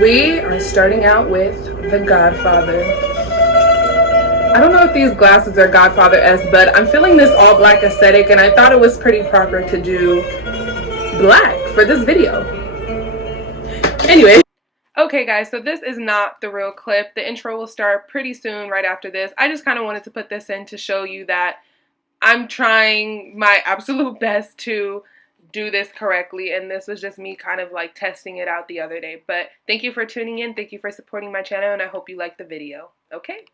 We are starting out with The Godfather. I don't know if these glasses are Godfather-esque, but I'm feeling this all black aesthetic, and I thought it was pretty proper to do black for this video. Anyway. Okay guys, so this is not the real clip. The intro will start pretty soon right after this. I just kind of wanted to put this in to show you that I'm trying my absolute best to do this correctly, and this was just me kind of like testing it out the other day. But thank you for tuning in, thank you for supporting my channel, and I hope you like the video. Okay?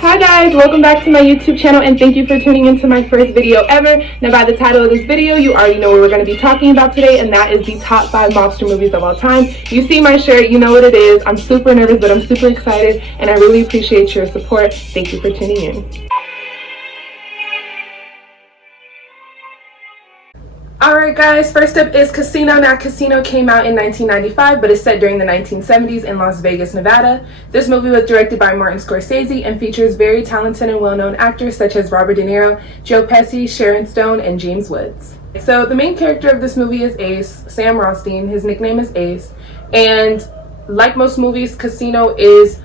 Hi guys, welcome back to my YouTube channel, and thank you for tuning into my first video ever. Now by the title of this video, you already know what we're going to be talking about today, and that is the top 5 Mobster movies of all time. You see my shirt, you know what it is. I'm super nervous, but I'm super excited, and I really appreciate your support. Thank you for tuning in. Alright guys, first up is Casino. Now Casino came out in 1995, but is set during the 1970s in Las Vegas, Nevada. This movie was directed by Martin Scorsese and features very talented and well-known actors such as Robert De Niro, Joe Pesci, Sharon Stone, and James Woods. So the main character of this movie is Ace, Sam Rothstein. His nickname is Ace, and like most movies, Casino is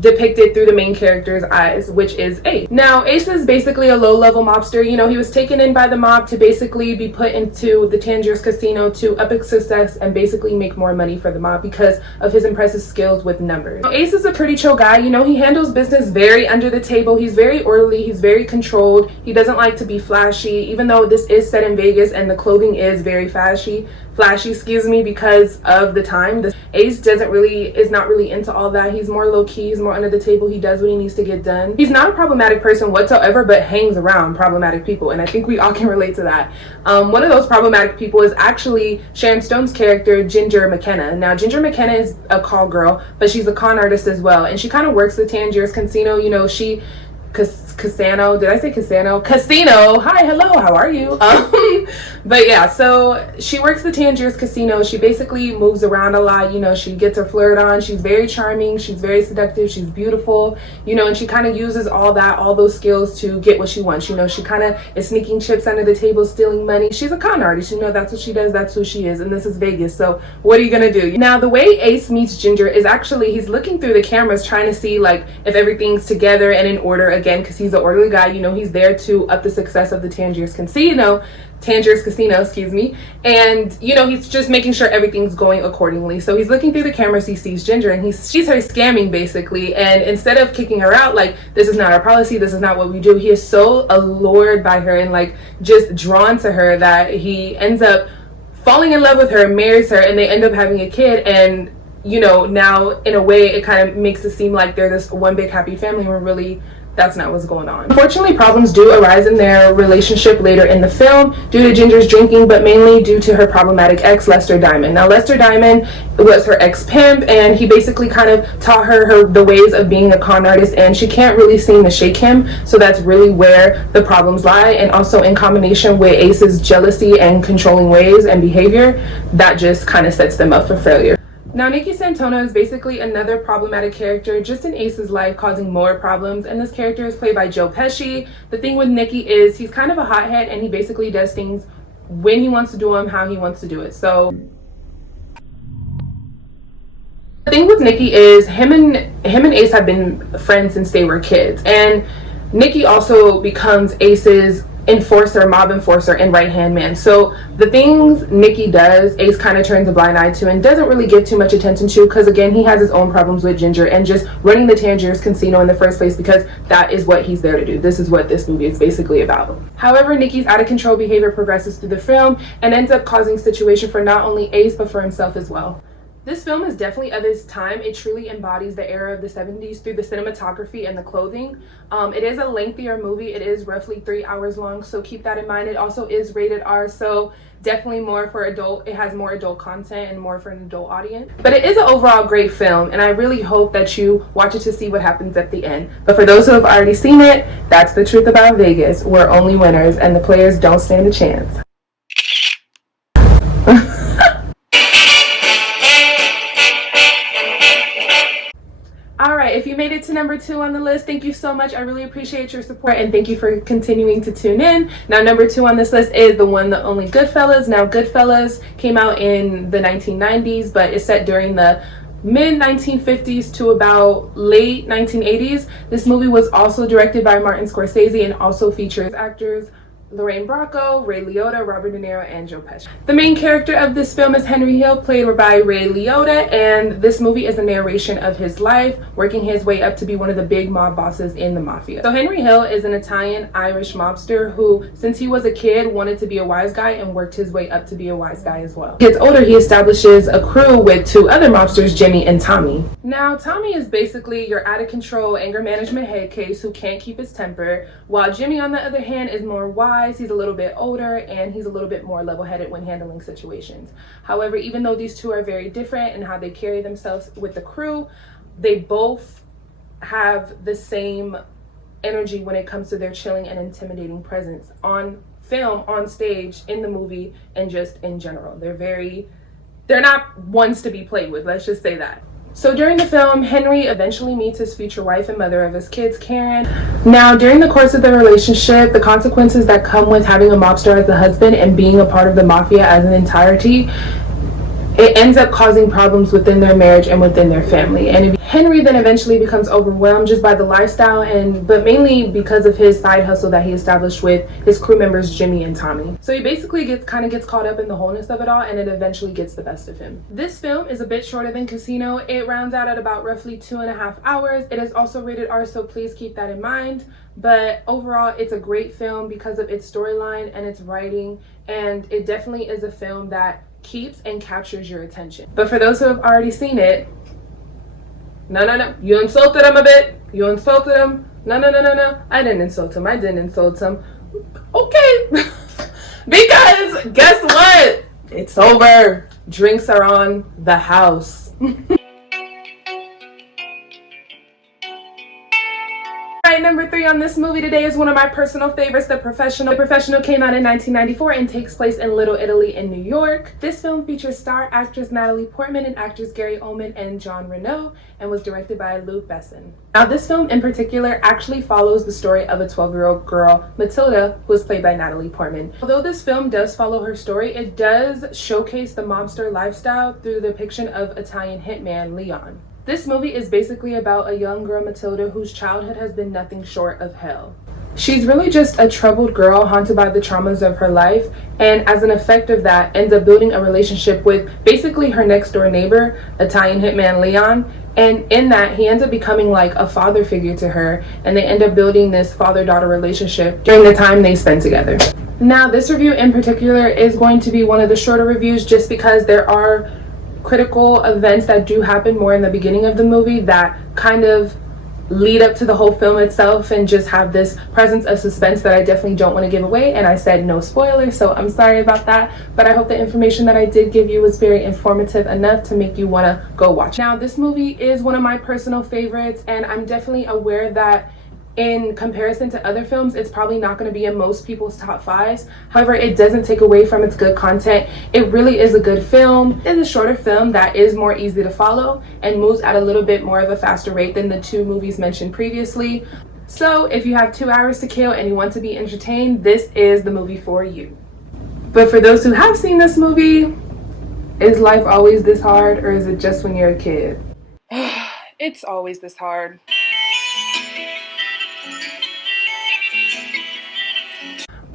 depicted through the main character's eyes, which is Ace. Now, Ace is basically a low-level mobster. You know, he was taken in by the mob to basically be put into the Tangiers Casino to up his success and basically make more money for the mob because of his impressive skills with numbers. Now, Ace is a pretty chill guy. You know, he handles business very under the table. He's very orderly. He's very controlled. He doesn't like to be flashy, even though this is set in Vegas and the clothing is very flashy, excuse me, because of the time. Ace is not really into all that. He's more low-key, he's more under the table. He does what he needs to get done. He's not a problematic person whatsoever, but hangs around problematic people, and I think we all can relate to that. One of those problematic people is actually Sharon Stone's character, Ginger McKenna. Now, Ginger McKenna is a call girl, but she's a con artist as well, and she kind of works the Tangiers Casino. You know, Casino, did I say Casino? Casino, hi, hello, how are you? But yeah, so she works the Tangiers Casino. She basically moves around a lot. You know, she gets her flirt on. She's very charming, she's very seductive, she's beautiful, you know, and she kind of uses all those skills to get what she wants. You know, she kind of is sneaking chips under the table, stealing money. She's a con artist, you know, that's what she does, that's who she is, and this is Vegas, so what are you gonna do? Now, the way Ace meets Ginger is actually, he's looking through the cameras trying to see like if everything's together and in order again, because he's an orderly guy. You know, he's there to up the success of the Tangiers Casino, excuse me, and you know, he's just making sure everything's going accordingly. So he's looking through the cameras, he sees Ginger, and he sees her scamming basically, and instead of kicking her out, like, this is not our policy, this is not what we do, he is so allured by her and like just drawn to her that he ends up falling in love with her, marries her, and they end up having a kid. And you know, now in a way it kind of makes it seem like they're this one big happy family, when really that's not what's going on. Unfortunately, problems do arise in their relationship later in the film due to Ginger's drinking, but mainly due to her problematic ex, Lester Diamond. Now, Lester Diamond was her ex-pimp, and he basically kind of taught her the ways of being a con artist, and she can't really seem to shake him, so that's really where the problems lie. And also in combination with Ace's jealousy and controlling ways and behavior, that just kind of sets them up for failure. Now, Nicky Santona is basically another problematic character just in Ace's life, causing more problems, and this character is played by Joe Pesci. The thing with Nicky is he's kind of a hothead, and he basically does things when he wants to do them, how he wants to do it. So the thing with Nicky is him and Ace have been friends since they were kids, and Nicky also becomes Ace's mob enforcer and right-hand man. So the things Nicky does, Ace kind of turns a blind eye to and doesn't really give too much attention to, because again, he has his own problems with Ginger and just running the Tangiers Casino in the first place, because that is what he's there to do. This is what this movie is basically about. However, Nicky's out of control behavior progresses through the film and ends up causing situation for not only Ace but for himself as well. This film is definitely of its time. It truly embodies the era of the 70s through the cinematography and the clothing. It is a lengthier movie. It is roughly 3 hours long, so keep that in mind. It also is rated R, so definitely more for adult. It has more adult content and more for an adult audience. But it is an overall great film, and I really hope that you watch it to see what happens at the end. But for those who have already seen it, that's the truth about Vegas. We're only winners, and the players don't stand a chance. Alright, if you made it to number 2, 2 on the list. Thank you so much. I really appreciate your support and thank you for continuing to tune in. Now, number 2 on this list is the one, the only Goodfellas. Now, Goodfellas came out in the 1990s, but it's set during the mid 1950s to about late 1980s. This movie was also directed by Martin Scorsese and also features actors Lorraine Bracco, Ray Liotta, Robert De Niro, and Joe Pesci. The main character of this film is Henry Hill, played by Ray Liotta, and this movie is a narration of his life, working his way up to be one of the big mob bosses in the mafia. So Henry Hill is an Italian-Irish mobster who, since he was a kid, wanted to be a wise guy and worked his way up to be a wise guy as well. As he gets older, he establishes a crew with 2 other mobsters, Jimmy and Tommy. Now, Tommy is basically your out-of-control anger management head case who can't keep his temper, while Jimmy, on the other hand, is more wise. He's a little bit older and he's a little bit more level-headed when handling situations. However, even though these 2 are very different in how they carry themselves with the crew, they both have the same energy when it comes to their chilling and intimidating presence on film, on stage, in the movie, and just in general. They're not ones to be played with, let's just say that. So during the film, Henry eventually meets his future wife and mother of his kids, Karen. Now, during the course of the relationship, the consequences that come with having a mobster as the husband and being a part of the mafia as an entirety, it ends up causing problems within their marriage and within their family. And Henry then eventually becomes overwhelmed just by the lifestyle, but mainly because of his side hustle that he established with his crew members, Jimmy and Tommy. So he basically gets caught up in the wholeness of it all, and it eventually gets the best of him. This film is a bit shorter than Casino. It rounds out at about roughly 2.5 hours. It is also rated R, so please keep that in mind. But overall, it's a great film because of its storyline and its writing, and it definitely is a film that keeps and captures your attention. But for those who have already seen it, no, you insulted him a bit. You insulted him. No, I didn't insult him. Okay. Because guess what? It's over. Drinks are on the house. Number 3 on this movie today is one of my personal favorites, The Professional. The Professional came out in 1994 and takes place in Little Italy in New York. This film features star actress Natalie Portman and actors Gary Oldman and John Reno, and was directed by Luc Besson. Now, this film in particular actually follows the story of a 12-year-old girl, Matilda, who is played by Natalie Portman. Although this film does follow her story, it does showcase the mobster lifestyle through the depiction of Italian hitman Léon. This movie is basically about a young girl, Matilda, whose childhood has been nothing short of hell. She's really just a troubled girl haunted by the traumas of her life, and as an effect of that, ends up building a relationship with basically her next door neighbor, Italian hitman Léon, and in that, he ends up becoming like a father figure to her, and they end up building this father-daughter relationship during the time they spend together. Now, this review in particular is going to be one of the shorter reviews just because there are critical events that do happen more in the beginning of the movie that kind of lead up to the whole film itself and just have this presence of suspense that I definitely don't want to give away, and I said no spoilers, so I'm sorry about that, but I hope the information that I did give you was very informative enough to make you want to go watch. Now, this movie is one of my personal favorites, and I'm definitely aware that in comparison to other films, it's probably not going to be in most people's top 5s. However, it doesn't take away from its good content. It really is a good film. It's a shorter film that is more easy to follow and moves at a little bit more of a faster rate than the 2 movies mentioned previously. So if you have 2 hours to kill and you want to be entertained, this is the movie for you. But for those who have seen this movie, is life always this hard, or is it just when you're a kid? It's always this hard.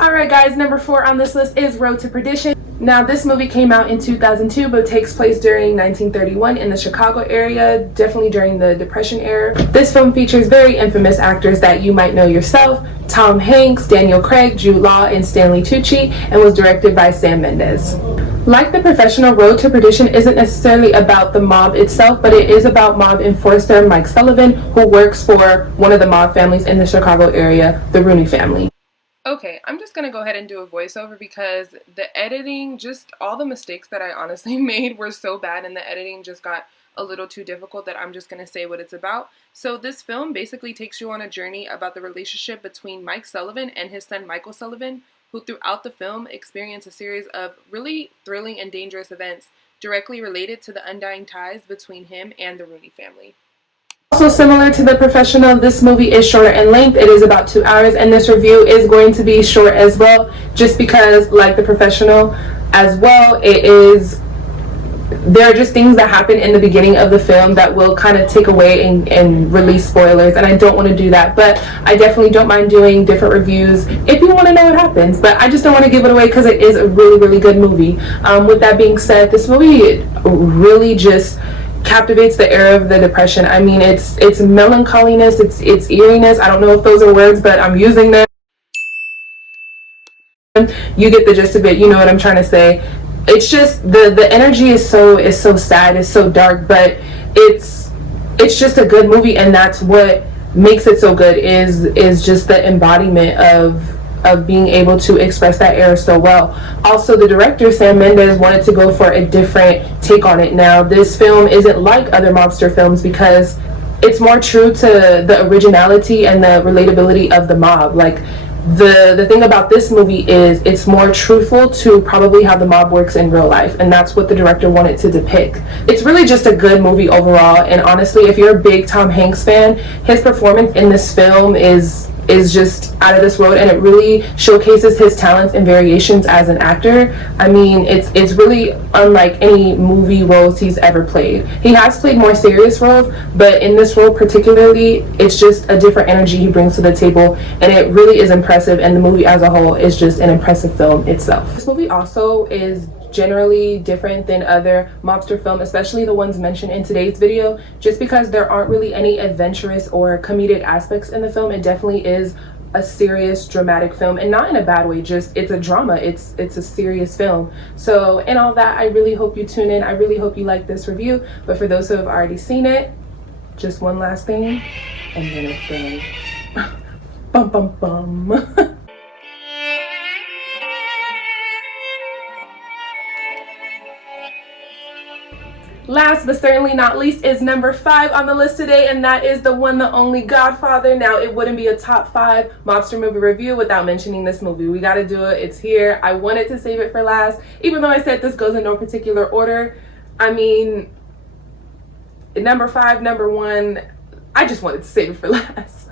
Alright guys, number 4 on this list is Road to Perdition. Now, this movie came out in 2002 but takes place during 1931 in the Chicago area, definitely during the Depression era. This film features very infamous actors that you might know yourself: Tom Hanks, Daniel Craig, Jude Law, and Stanley Tucci, and was directed by Sam Mendes. Like The Professional, Road to Perdition isn't necessarily about the mob itself, but it is about mob enforcer Mike Sullivan, who works for one of the mob families in the Chicago area, the Rooney family. Okay, I'm just going to go ahead and do a voiceover because the editing, just all the mistakes that I honestly made were so bad, and the editing just got a little too difficult that I'm just going to say what it's about. So this film basically takes you on a journey about the relationship between Mike Sullivan and his son Michael Sullivan, who throughout the film experience a series of really thrilling and dangerous events directly related to the undying ties between him and the Rooney family. Also similar to The Professional, this movie is shorter in length. It is about 2 hours, and this review is going to be short as well, just because, like The Professional as well, there are just things that happen in the beginning of the film that will kind of take away and release spoilers, and I don't want to do that. But I definitely don't mind doing different reviews if you want to know what happens, but I just don't want to give it away because it is a really, really good movie. With that being said, this movie really just captivates the era of the Depression. I mean, it's melancholiness, it's eeriness. I don't know if those are words, but I'm using them. You get the gist of it. You know what I'm trying to say. It's just the energy is so sad, it's so dark, but it's just a good movie, and that's what makes it so good is just the embodiment of being able to express that era so well. Also, the director, Sam Mendes, wanted to go for a different take on it. Now, this film isn't like other mobster films because it's more true to the originality and the relatability of the mob. Like, the thing about this movie is it's more truthful to probably how the mob works in real life, and that's what the director wanted to depict. It's really just a good movie overall, and honestly, if you're a big Tom Hanks fan, his performance in this film is just out of this world, and it really showcases his talents and variations as an actor. I mean, it's really unlike any movie roles he's ever played. He has played more serious roles, but in this role particularly, it's just a different energy he brings to the table, and it really is impressive, and the movie as a whole is just an impressive film itself. This movie also is generally different than other mobster films, especially the ones mentioned in today's video, just because there aren't really any adventurous or comedic aspects in the film. It definitely is a serious, dramatic film, and not in a bad way, just it's a drama, it's a serious film. So in all that, I really hope you tune in. I really hope you like this review, but for those who have already seen it, just one last thing, and then it's done. Bum bum bum. Last but certainly not least is number 5 on the list today, and that is the one, the only Godfather. Now, it wouldn't be a top 5 mobster movie review without mentioning this movie. We got to do it. It's here. I wanted to save it for last, even though I said this goes in no particular order. I mean, number 5, number 1, I just wanted to save it for last.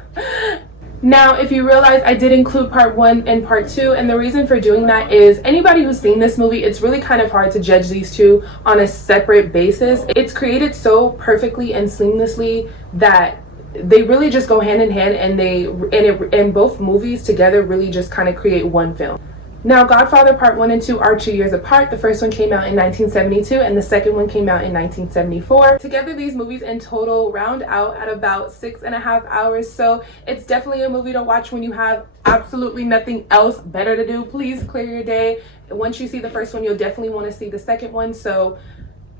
Now, if you realize, I did include part 1 and part 2, and the reason for doing that is anybody who's seen this movie, it's really kind of hard to judge these two on a separate basis. It's created so perfectly and seamlessly that they really just go hand in hand, and both movies together really just kind of create one film. Now, Godfather Part 1 and 2 are 2 years apart. The first one came out in 1972 and the second one came out in 1974. Together, these movies in total round out at about 6.5 hours. So it's definitely a movie to watch when you have absolutely nothing else better to do. Please clear your day. Once you see the first one, you'll definitely want to see the second one. So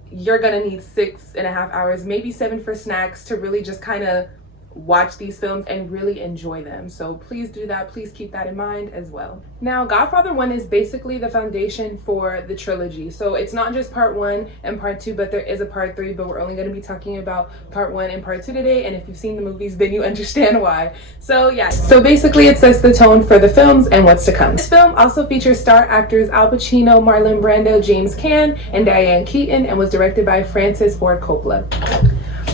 you're gonna need 6.5 hours, maybe 7 for snacks, to really just kind of watch these films and really enjoy them. So please do that. Please keep that in mind as well. Now, Godfather 1 is basically the foundation for the trilogy. So it's not just part 1 and part 2, but there is a part 3, but we're only going to be talking about part 1 and part 2 today, and if you've seen the movies, then you understand why. So yeah, so basically it sets the tone for the films and what's to come. This film also features star actors Al Pacino, Marlon Brando, James Caan, and Diane Keaton, and was directed by Francis Ford Coppola.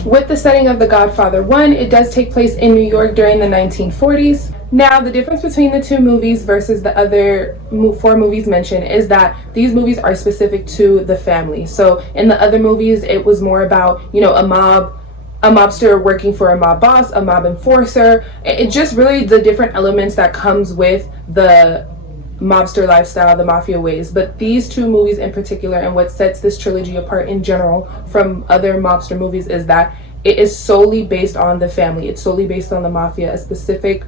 With the setting of The Godfather 1, it does take place in New York during the 1940s. Now, the difference between the 2 movies versus the other 4 movies mentioned is that these movies are specific to the family. So in the other movies, it was more about, you know, a mobster working for a mob boss, a mob enforcer. It just really the different elements that comes with the mobster lifestyle, the mafia ways. But these 2 movies in particular, and what sets this trilogy apart in general from other mobster movies, is that it is solely based on the family. It's solely based on the mafia, a specific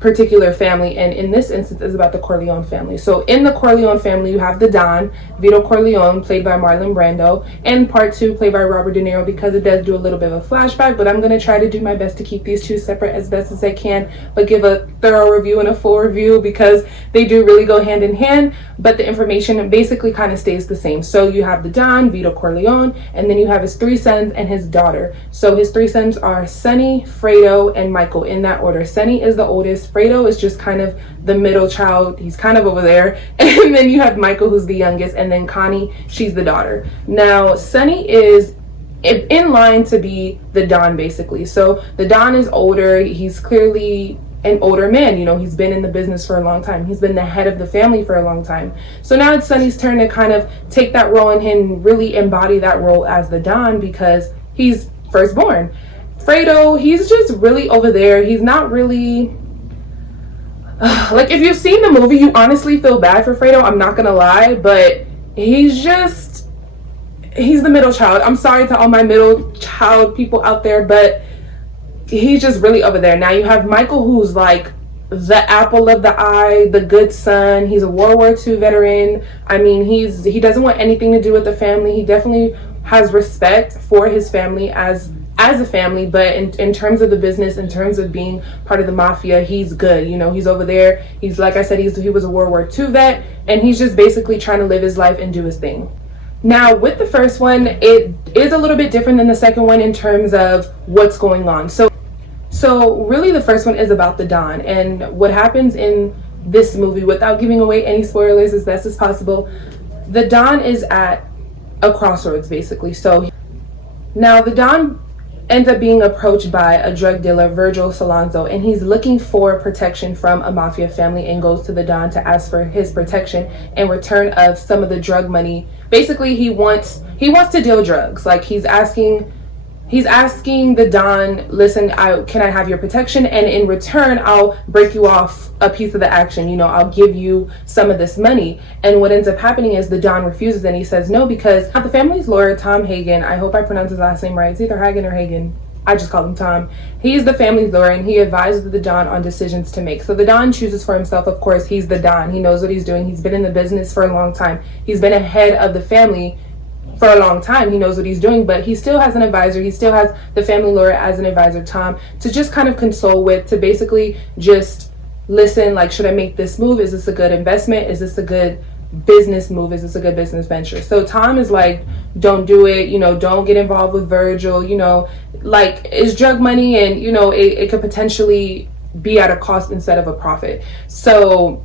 particular family, and in this instance is about the Corleone family. So in the Corleone family, you have the Don, Vito Corleone, played by Marlon Brando, and part 2 played by Robert De Niro, because it does do a little bit of a flashback, but I'm going to try to do my best to keep these 2 separate as best as I can, but give a thorough review and a full review because they do really go hand in hand, but the information basically kind of stays the same. So you have the Don, Vito Corleone, and then you have his 3 sons and his daughter. So his 3 sons are Sonny, Fredo, and Michael, in that order. Sonny is the oldest, Fredo is just kind of the middle child, he's kind of over there, and then you have Michael, who's the youngest, and then Connie, she's the daughter. Now, Sonny is in line to be the Don, basically. So the Don is older. He's clearly an older man. You know, he's been in the business for a long time. He's been the head of the family for a long time. So now it's Sonny's turn to kind of take that role and really embody that role as the Don, because he's firstborn. Fredo, he's just really over there. He's not really like, if you've seen the movie, you honestly feel bad for Fredo, I'm not gonna lie, but he's the middle child. I'm sorry to all my middle child people out there, but he's just really over there. Now you have Michael, who's like the apple of the eye, the good son. He's a World War II veteran. I mean, he doesn't want anything to do with the family. He definitely has respect for his family as a family, but in terms of the business, in terms of being part of the mafia, he's good. You know, he's over there. He's, like I said, he was a World War II vet, and he's just basically trying to live his life and do his thing. Now, with the first one, it is a little bit different than the second one in terms of what's going on. So really the first one is about the Don, and what happens in this movie, without giving away any spoilers as best as possible, the Don is at a crossroads, basically. So now the Don ends up being approached by a drug dealer, Virgil Salonzo, and he's looking for protection from a mafia family, and goes to the Don to ask for his protection in return of some of the drug money. Basically, he wants to deal drugs. Like, he's asking the Don, listen, can I have your protection, and in return I'll break you off a piece of the action. You know, I'll give you some of this money. And what ends up happening is the Don refuses, and he says no, because the family's lawyer, Tom Hagen, I hope I pronounce his last name right, it's either Hagen or Hagen, I just call him Tom. He's the family's lawyer, and he advises the Don on decisions to make. So the Don chooses for himself. Of course, he's the Don. He knows what he's doing. He's been in the business for a long time. He's been ahead of the family for a long time. He knows what he's doing, but he still has an advisor. He still has the family lawyer as an advisor, Tom, to just kind of console with, to basically just listen, like, should I make this move? Is this a good investment? Is this a good business move? Is this a good business venture? So Tom is like, don't do it, you know, don't get involved with Virgil, you know, like, it's drug money, and you know, it could potentially be at a cost instead of a profit. So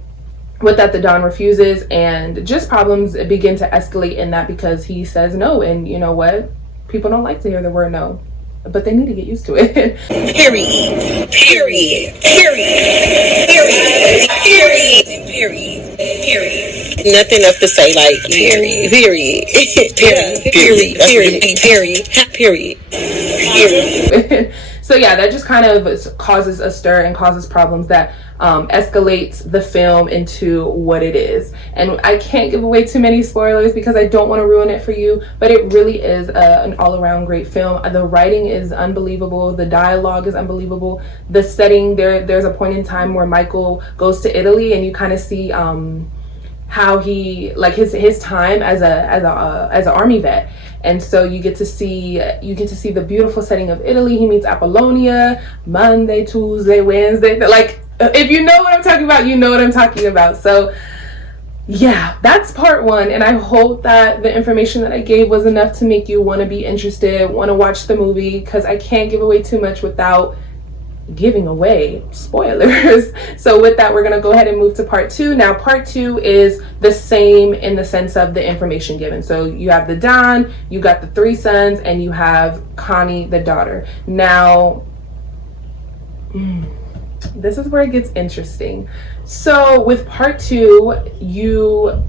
with that, the Don refuses, and just problems begin to escalate in that, because he says no. And you know what? People don't like to hear the word no, but they need to get used to it. Period. Period. Period. Period. Period. Period. Nothing else to say, like, period. Period. Period. Period. Period. Period. Period. So yeah, that just kind of causes a stir and causes problems that escalates the film into what it is. And I can't give away too many spoilers because I don't want to ruin it for you, but it really is an all-around great film. The writing is unbelievable. The dialogue is unbelievable. The setting, there's a point in time where Michael goes to Italy, and you kind of see how he, like, his time as an army vet. And so you get to see the beautiful setting of Italy. He meets Apollonia Monday, Tuesday, Wednesday. Like, if you know what I'm talking about, you know what I'm talking about. So yeah, that's part one. And I hope that the information that I gave was enough to make you want to be interested, want to watch the movie, because I can't give away too much without giving away spoilers. So with that, we're going to go ahead and move to part two. Now, part two is the same in the sense of the information given. So you have the Don, you got the three sons, and you have Connie, the daughter. Now, this is where it gets interesting. So with part two, you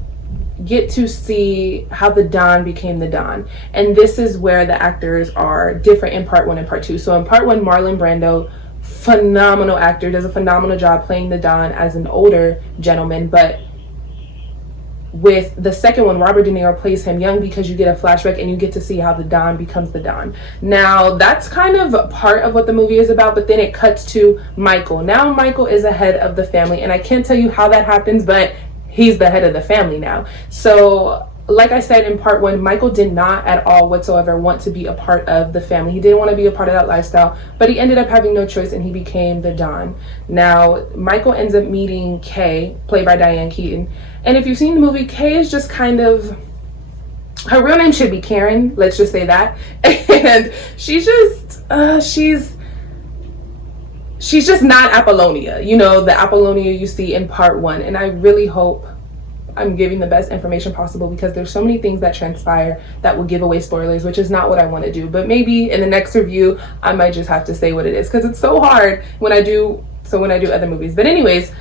get to see how the Don became the Don. And this is where the actors are different in part one and part two. So in part one, Marlon Brando, phenomenal actor, does a phenomenal job playing the Don as an older gentleman. But with the second one, Robert De Niro plays him young, because you get a flashback and you get to see how the Don becomes the Don. Now, that's kind of part of what the movie is about, but then it cuts to Michael. Now Michael is the head of the family, and I can't tell you how that happens, but he's the head of the family now. So like I said in part one, Michael did not at all whatsoever want to be a part of the family. He didn't want to be a part of that lifestyle, but he ended up having no choice, and he became the Don. Now, Michael ends up meeting Kay, played by Diane Keaton. And if you've seen the movie, Kay is just kind of, her real name should be Karen, let's just say that. And she's just, she's just not Apollonia, you know, the Apollonia you see in part one. And I really hope I'm giving the best information possible, because there's so many things that transpire that will give away spoilers, which is not what I want to do. But maybe in the next review I might just have to say what it is, because it's so hard when I do other movies. But anyways,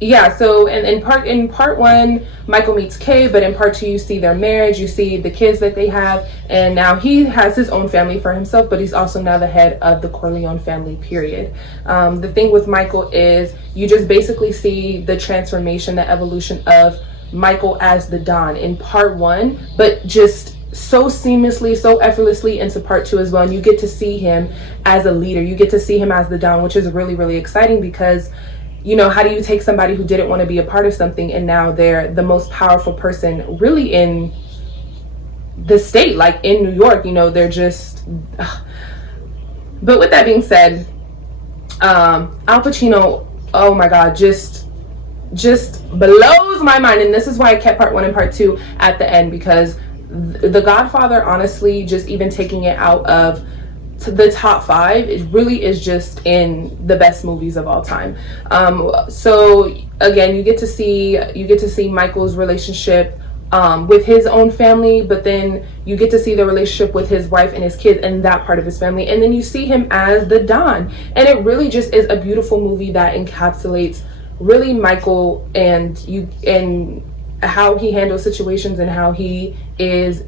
yeah, so in part one, Michael meets Kay, but in part two you see their marriage, you see the kids that they have, and now he has his own family for himself, but he's also now the head of the Corleone family, period. The thing with Michael is you just basically see the transformation, the evolution of Michael as the Don in part one, but just so seamlessly, so effortlessly into part two as well. And you get to see him as a leader, you get to see him as the Don, which is really, really exciting, because you know, how do you take somebody who didn't want to be a part of something and now they're the most powerful person really in the state, like in New York, you know, they're just but with that being said, Al Pacino, oh my god, just blows my mind. And this is why I kept part one and part two at the end, because The Godfather, honestly, just even taking it out of the top five, it really is just in the best movies of all time. So again, you get to see Michael's relationship with his own family, but then you get to see the relationship with his wife and his kids and that part of his family, and then you see him as the Don, and it really just is a beautiful movie that encapsulates really Michael and how he handles situations and how he is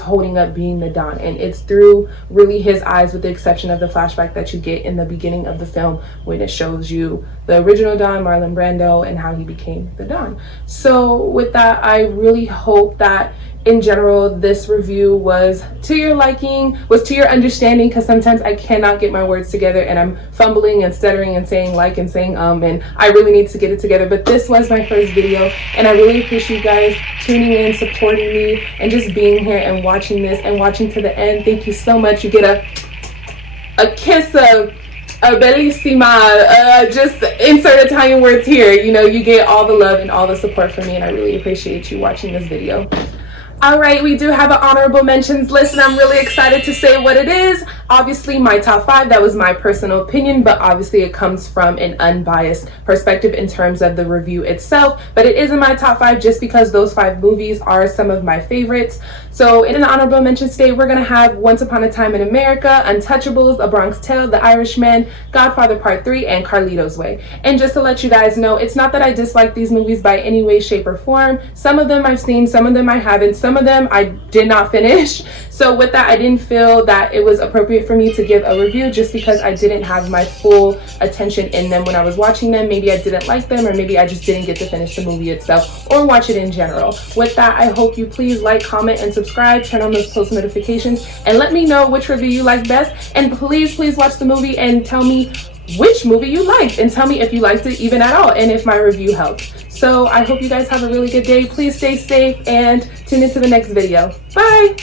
holding up being the Don. And it's through really his eyes, with the exception of the flashback that you get in the beginning of the film when it shows you the original Don, Marlon Brando, and how he became the Don. So with that, I really hope that in general this review was to your liking, was to your understanding, because sometimes I cannot get my words together and I'm fumbling and stuttering and saying like and saying and I really need to get it together. But this was my first video, and I really appreciate you guys tuning in, supporting me, and just being here and watching this and watching to the end. Thank you so much. You get a kiss of a bellissima, just insert Italian words here. You know, you get all the love and all the support from me, and I really appreciate you watching this video. All right, we do have an honorable mentions list, and I'm really excited to say what it is. Obviously, my top five, that was my personal opinion, but obviously it comes from an unbiased perspective in terms of the review itself. But it is in my top five just because those 5 movies are some of my favorites. So in an honorable mention state, we're gonna have Once Upon a Time in America, Untouchables, A Bronx Tale, The Irishman, Godfather Part 3, and Carlito's Way. And just to let you guys know, it's not that I dislike these movies by any way, shape, or form. Some of them I've seen, some of them I haven't, some of them I did not finish. So with that, I didn't feel that it was appropriate for me to give a review, just because I didn't have my full attention in them when I was watching them. Maybe I didn't like them, or maybe I just didn't get to finish the movie itself or watch it in general. With that, I hope you please like, comment, and subscribe, turn on those post notifications, and let me know which review you like best. And please watch the movie and tell me which movie you liked, and tell me if you liked it even at all, and if my review helped. So I hope you guys have a really good day. Please stay safe and tune into the next video. Bye!